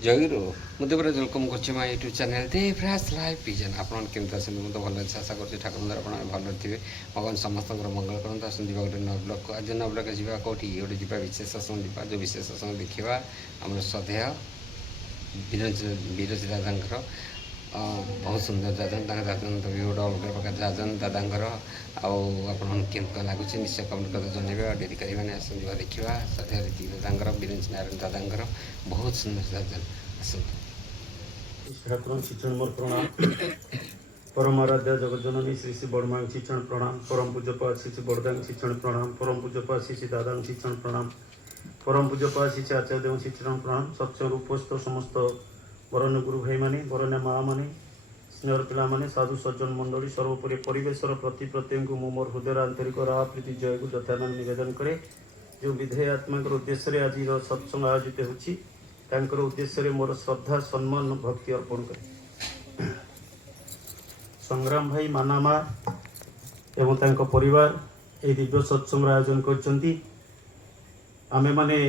जयगुरु मुझे पूरा वेलकम कर my YouTube channel Devraj live vision आपन केमती आस भल आशा कर ठाकुर द्वारा आप भल थे भगवान समस्त मंगल करते आस गोटे नव ब्लक को आज नव ब्लक जा कौटी गोटे जा विशेष सत्संग जा जो विशेष सत्संग देखा आम श्रद्धेय बीरज दादा बहुत सुंदर जाजन जाजन भी गोटे अलग प्रकार जाजन दादा आपन लगुच निश्चय कमेंट कर जनइबे और डेरी करेंगे आस देखा श्रद्धेय रीति दादा बीरज नारायण दादा बहुत सुंदर जाजन ठाकुर शिक्षण मोर प्रणाम परम आराध्य जगज्जननी श्री श्री बड़मांग शिक्षण प्रणाम परम पूज्यपाद श्री श्री बड़दांग शिक्षण प्रणाम परम पूज्यपाद श्री श्री दादांग शिक्षण प्रणाम परम पूज्यपाद श्री श्री आचार्य देव शिक्षण प्रणाम सत्संग उपस्थित समस्त बरण्य गुरु भाई माने बरण्य माँ माने स्नेहर पिला माने साधु सज्जन मंडली सर्वोपरि परिवेशर प्रति प्रत्येक मो मोर हृदय आंतरिक राह प्रीति जय को यथानाम निवेदन करे जो विधेय आत्मा उद्देश्य आज सत्संग आयोजित होछि तांकर उद्देश्य मोर श्रद्धा सम्मान भक्ति अर्पण करे संग्राम भाई मानामा एवं तांको परिवार ए दिव्य सत्संग आयोजन करछंती आमे माने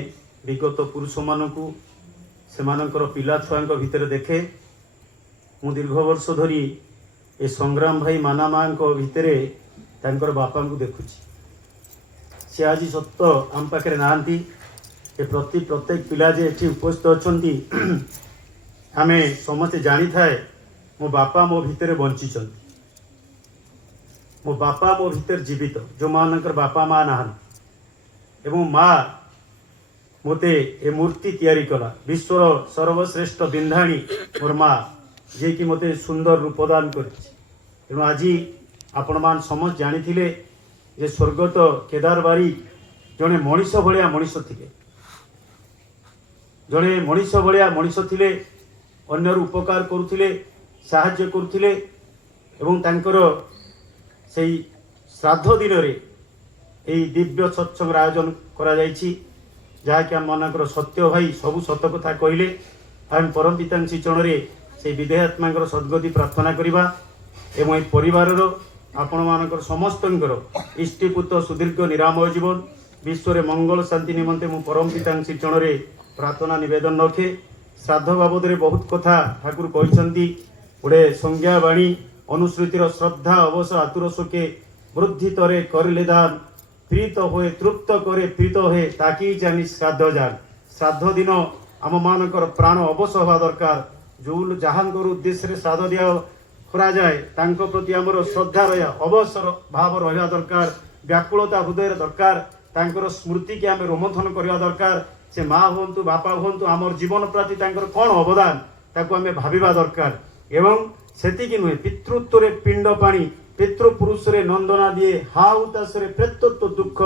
विगत पुरुष मानकू सेमानंकर पिला छुआंक भितर देखे मु दीर्घ वर्ष धरी ए संग्राम भाई मानामा भितर तांकर बापा को देखुची से आज सत्य आम पाखे नहांती प्रत्येक पिला जे एठी उपस्थित अच्छी आमे समस्ते जानी थाए मो बापा मो भितर बंची मो बापा मो भितर जीवित जो मानकर बापा माँ नहान एवं माँ मोते ए मूर्ति तैयारी कला विश्वर सर्वश्रेष्ठ बिंधाणी मोर माँ जे कि मोते सुंदर रूपदान कर आज आपण मान समझ जानी थिले जे स्वर्गत केदार बारी जड़े मनीष भाया मनीष थिले जड़े मनीष भाया मनीष थिले अन्यर उपकार करुथिले साहाय्य करुथिले एवं तांकर सेई श्राद्ध दिन रे एई दिव्य सत्संग आयोजन करा जायछि जहाँकि आम मानकर सत्य भाई सबू सत कथा कहले आम परम पिता चरण से विधेयात्मा सद्गति प्रार्थना करवा एवं ए परिवार आपण मानकर समस्त इष्टिपुत सुदीर्घ निरामय जीवन विश्व मंगल शांति निमंते मु परम पिता चरण प्रार्थना निवेदन रखे श्राद्ध बाबद बहुत कथा ठाकुर कहते गोटे संज्ञावाणी अनुश्रुतिर श्रद्धा अवसर आतुर शोके वृद्धि तरे करले दान प्रीत हुए तृप्त करे प्रीत हुए ताकि जानी श्राद्ध जान श्राद्ध दिन आम मानकर प्राण अवश्य हवा दरकार जो जहांकर उद्देश्य श्राद्ध दिया करा जाए तांको प्रति आमर श्रद्धा रहा अवसर भाव रहा दरकार व्याकुलता हृदय दरकार तांकर स्मृति की आम रोमंथन करवा दरकार से माँ हूँ बापा हूँ आमर जीवन प्रति तांकर कौन अवदान ताको आम भाविबा दरकार एवं सेतिकी नुहे पितृत्व पिंड पानी पितृपुरुष रे नंदना दिए हाउतास प्रेतत्व दुख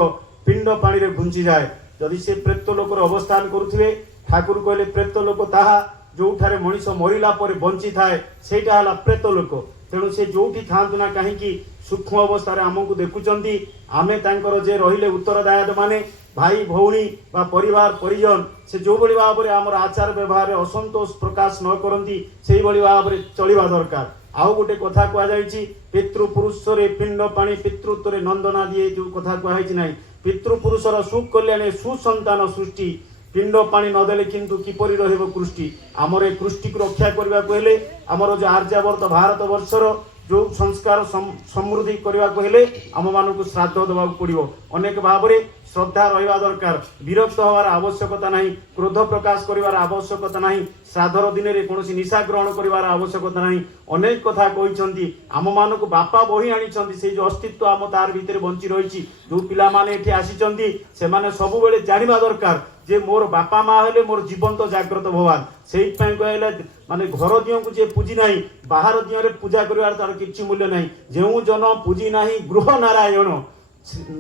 पिंड पानी रे घुंची जाए जदि से प्रेत लोकर अवस्थान करुथिबे ठाकुर कहले प्रेत लोक ताहा जोठारे मनीष मरिला पर बंची थाए सेटा हला प्रेत लोक तेणु से जोठी थांतु ना कहीं सूक्ष्म अवस्था आमको देखुचंती आमे तांकर जे रहिले उत्तरदायक माने भाई भौणी बा परिवार परिजन से जो बड़ी भाव में आमर आचार व्यवहार असंतोष प्रकाश न करती से भाव में चलवा दरकार आउ गोटे कथा कहुई पितृपुरुष पिंड पानी पितृत्व नंदना दिए जो कथा कहुई ना पितृपुरुषर सुकल्याण सुसंतान सृष्टि पिंड पानी नदेले किंतु किपरि रहिबो कृष्टि आमर ए कृष्टि को रक्षा करबा को हेले आमर जो आर्यावर्त भारत वर्षर जो संस्कार समृद्धि करबा को हेले आम मानकु श्राद्ध देबा पड़िबो अनेक भाव में श्रद्धा रहा दरकार विरक्त हवार आवश्यकता नहीं क्रोध प्रकाश करिवार आवश्यकता नहीं श्राद्धर दिन में कौन निशा ग्रहण करिवार आवश्यकता नहीं अनेक कथा कहते आम मान को बापा बही आनी से जो अस्तित्व आम तार भितर बंची रही जो पिला माने एठी आसीचंती से माने सब बेले जानिबा दरकार जे मोर बापा माँ हेले मोर जीवंत जाग्रत भगवान से कहले माने घर दियों को जे पूजी नहीं बाहर दियों रे पूजा करिवार तार किछि मूल्य नहीं जेउ जन पूजी नहीं गृह नारायण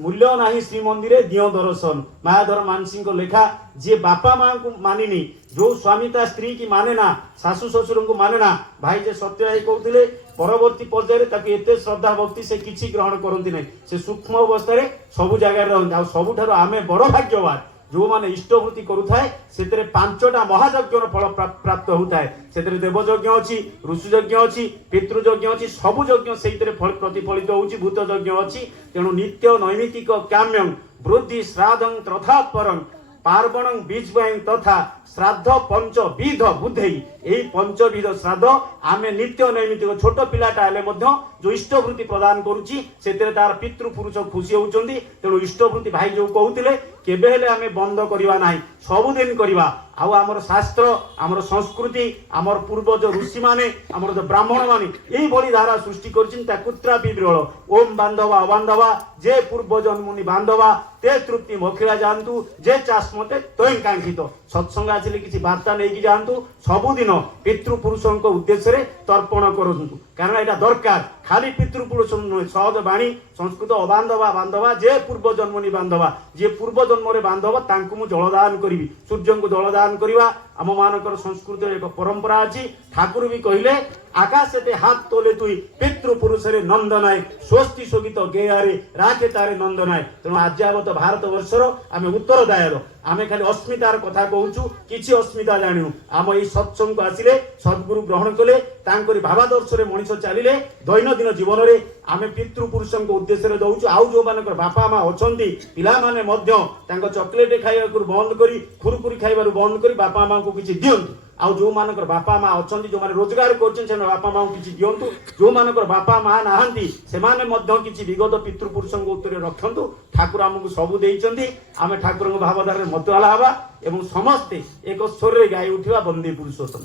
मूल्य नाही श्रीमंदिर दियो दर्शन मायाधर मानसी लेखा जे बापा माँ को मानिनी जो स्वामी ता स्त्री की माने ना सासु ससुर को माने ना भाई जे सत्य भाई कहते परवर्ती पर्यायर एते श्रद्धा भक्ति से किसी ग्रहण करती नहीं से सूक्ष्म अवस्था सबू जगार रहा सबुठ आम बड़ भाग्यवान जो माने इष्टवृत्ति करुथाए से पांचटा महायज्ञ फल प्राप्त होता है से देवयज्ञ अच्छी ऋषियज्ञ अच्छी पितृयज्ञ अच्छी सबू यज्ञ से प्रतिफलित होची भूत यज्ञ अच्छी तेणु नित्य नैमित्तिक काम्यं वृद्धि श्राद्धं तथा परं पार्वणं बीजवयं तथा ଶ୍ରାଦ୍ଧ ପଞ୍ଚବିଧ ବୁଧେଇ এই পঞ্চবিধ শ্রাদ্ধ ଆମେ ନିତ୍ୟ ନୈମିତିକ ଛୋଟ ପିଲାଟା ହେଲେ ମଧ୍ୟ ଯୋଉ ଇଷ୍ଟବୃତ୍ତି ପ୍ରଦାନ କରୁଛି ସେଥିରେ ତାର ପିତୃପୁରୁଷ ଖୁସି ହେଉଛନ୍ତି। ତେଣୁ ଇଷ୍ଟବୃତ୍ତି ଭାଇ ଯୋଉ କହୁଥିଲେ କେବେ ହେଲେ ଆମେ ବନ୍ଦ କରିବା ନାହିଁ, ସବୁଦିନ କରିବା। ଆଉ ଆମର ଶାସ୍ତ୍ର, ଆମର ସଂସ୍କୃତି, ଆମର ପୂର୍ବଜ ଋଷିମାନେ, ଆମର ବ୍ରାହ୍ମଣ ମାନେ এইଭଳି ଧାରା ସୃଷ୍ଟି କରିଛନ୍ତି ତା କୁତ୍ରାପି ବିରଳ। ଓମ୍ ବାନ୍ଧବା ଅବାନ୍ଧବା ଯେ ପୂର୍ବ ଜନ୍ମୁନି ବାନ୍ଧବା ତେ ତୃପ୍ତି ମଖିଳା ଯାଆନ୍ତୁ ଯେ ଚାଷ୍ମତେ ତୋଇଁ କାଙ୍କ୍ଷିତ। ସତ୍ସଙ୍ଗ ଆସିଲେ କିଛି ବାର୍ତ୍ତା ନେଇକି ଯାଆନ୍ତୁ, ସବୁଦିନ ପିତୃପୁରୁଷଙ୍କ ଉଦ୍ଦେଶ୍ୟରେ ତର୍ପଣ କରନ୍ତୁ, କାରଣ ଏଇଟା ଦରକାର। ଖାଲି ପିତୃପୁରୁଷ ନୁହେଁ, ସହଜ ବାଣୀ ସଂସ୍କୃତ ଅବାନ୍ଧବା ବାନ୍ଧବା ଯେ ପୂର୍ବ ଜନ୍ମନି ବାନ୍ଧବା, ଯିଏ ପୂର୍ବ ଜନ୍ମରେ ବାନ୍ଧବ ତାଙ୍କୁ ମୁଁ ଜଳଦାନ କରିବି। ସୂର୍ଯ୍ୟଙ୍କୁ ଜଳଦାନ କରିବା ଆମ ମାନଙ୍କର ସଂସ୍କୃତିର ଏକ ପରମ୍ପରା ଅଛି। ଠାକୁର ବି କହିଲେ ଆକାଶେତେ ହାତ ତୋଲେ ତୁଇ ପିତୃପୁରୁଷରେ ନନ୍ଦନାଏ ସ୍ୱସ୍ତି ଶୋଭିତ ଗେୟାରେ ରାଖେ ତାରେ ନନ୍ଦନାଏ। ତେଣୁ ଆର୍ଯ୍ୟାବତ ଭାରତ ବର୍ଷର ଆମେ ଉତ୍ତରଦାୟର, ଆମେ ଖାଲି ଅସ୍ମିତାର କଥା କହୁଛୁ, କିଛି ଅସ୍ମିତା ଜାଣିନୁ। ଆମ ଏଇ ସତ୍ସଙ୍ଗକୁ ଆସିଲେ, ସଦ୍ଗୁରୁ ଗ୍ରହଣ କଲେ, ତାଙ୍କରି ଭାବାଦର୍ଶରେ ମଣିଷ ଚାଲିଲେ, ଦୈନନ୍ଦିନ ଜୀବନରେ ଆମେ ପିତୃପୁରୁଷଙ୍କ ଉଦ୍ଦେଶ୍ୟରେ ଦଉଛୁ। ଆଉ ଯୋଉମାନଙ୍କର ବାପା ମା ଅଛନ୍ତି, ପିଲାମାନେ ମଧ୍ୟ ତାଙ୍କ ଚକୋଲେଟ ଖାଇବାକୁ ବନ୍ଦ କରି, କୁରୁକୁରି ଖାଇବାରୁ ବନ୍ଦ କରି ବାପା ମାଙ୍କୁ କିଛି ଦିଅନ୍ତୁ। ଆଉ ଯୋଉମାନଙ୍କର ବାପା ମା ଅଛନ୍ତି, ଯୋଉମାନେ ରୋଜଗାର କରୁଛନ୍ତି, ସେମାନେ ବାପା ମାଙ୍କୁ କିଛି ଦିଅନ୍ତୁ। ଯୋଉମାନଙ୍କର ବାପା ମା ନାହାନ୍ତି ସେମାନେ ମଧ୍ୟ କିଛି ବିଗତ ପିତୃପୁରୁଷଙ୍କ ଉତ୍ତରରେ ରଖନ୍ତୁ। ଠାକୁର ଆମକୁ ସବୁ ଦେଇଛନ୍ତି, ଆମେ ଠାକୁରଙ୍କ ଭାବଧାରାରେ ମତୁଆଲା ହେବା ଏବଂ ସମସ୍ତେ ଏକ ସ୍ୱରରେ ଗାଇ ଉଠିବା ବନ୍ଦେ ପୁରୁଷୋତ୍ତମ।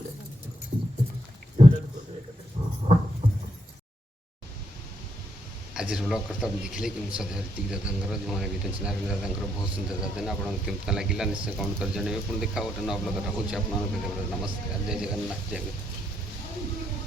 ଆଜିର ବ୍ଲଗ୍ ତ ଦେଖିଲେ କେମିତି ସଦା ରୀତିକ ଦାଦାଙ୍କର ଯେଉଁମାନେ ବି ଟେନ୍ସନ୍ ନାରାୟଣ ଦାଦାଙ୍କର ବହୁତ ସୁନ୍ଦର ଦାଦା ଆପଣଙ୍କୁ କେମିତି ଲାଗିଲା ନିଶ୍ଚୟ କମେଣ୍ଟ କରି ଜଣାଇବେ। ପୁଣି ଦେଖା ଗୋଟେ ନୂଆ ବ୍ଲଗ୍ ରଖୁଛି ଆପଣଙ୍କ ନମସ୍କାର, ଜୟ ଜଗନ୍ନାଥ, ଜୟ ଗୁରୁ।